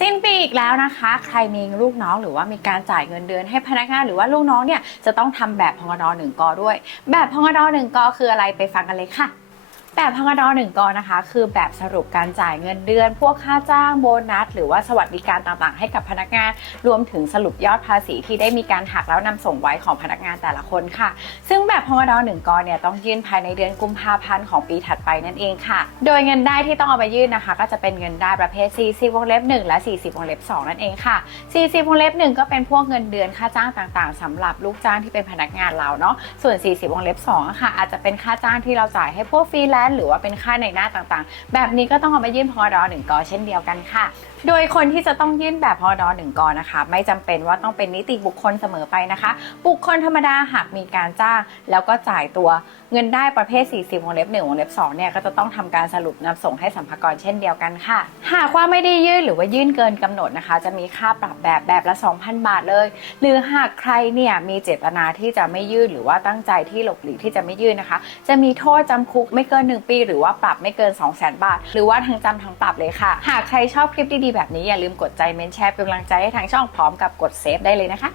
สิ้นปีอีกแล้วนะคะ ใครมีลูกน้องหรือว่ามีการจ่ายเงินเดือนให้พนักงานหรือว่าลูกน้องเนี่ยจะต้องทำแบบพงดหนึ่งกอด้วย แบบพงดหนึ่งกอคืออะไรไปฟังกันเลยค่ะ แบบพงดหนึ่งกอนะคะ คือแบบสรุปการจ่ายเงินเดือน พวกค่าจ้างโบนัส หรือว่าสวัสดิการต่างๆ ให้กับพนักงาน รวมถึงสรุปยอดภาษีที่ได้มีการหักแล้วนำส่งไว้ของพนักงานแต่ละคนค่ะ ซึ่งแบบพงดหนึ่งกอเนี่ยต้องยื่นภายในเดือนกุมภาพันธ์ของปีถัดไปนั่นเองค่ะ โดยเงินได้ที่ต้องเอาไปยื่นนะคะ ก็จะเป็นเงินได้ประเภท 40วงเล็บ1 และ 40วงเล็บ2นั่นเองค่ะ 40วงเล็บ1ก็เป็นพวกเงินเดือนค่าจ้างต่างๆสำหรับลูกจ้างที่เป็นพนักงานเราเนาะส่วน 40วงเล็บ2อะค่ะอาจจะเป็นค่าจ้างที่เราจ่ายให้พวกฟรีแลนหรือว่าเป็นค่าในหน้าต่างๆ แบบนี้ก็ต้องเอาไปยื่นพอดอหนึ่งกอเช่นเดียวกันค่ะ โดยคนที่จะต้องยื่นแบบพอดอหนึ่งกอนะคะ ไม่จำเป็นว่าต้องเป็นนิติบุคคลเสมอไปนะคะ บุคคลธรรมดาหากมีการจ้าง แล้วก็จ่ายตัวเงินได้ประเภท 40วงเล็บ1วงเล็บ2เนี่ยก็จะต้องทำการสรุปนำส่งให้สัมภากรเช่นเดียวกันค่ะ หากว่าไม่ได้ยื่นหรือว่ายื่นเกินกำหนดนะคะ จะมีค่าปรับแบบแบบละ 2,000 บาทเลย หรือหากใครเนี่ยมีเจตนาที่จะไม่ยื่นหรือว่าตั้งใจที่หลบหลีกที่จะไม่ยื่นนะคะ จะมีโทษจำคุกไม่เกิน1 ปี หรือว่าปรับไม่เกิน 2 0 0 0 0 0 บาท หรือว่าทั้งจำทั้งปรับเลยค่ะ หากใครชอบคลิปดีๆแบบนี้อย่าลืมกดใจเมนแชร์เป็นกำลังใจให้ทางช่องพร้อมกับกดเซฟได้เลยนะคะ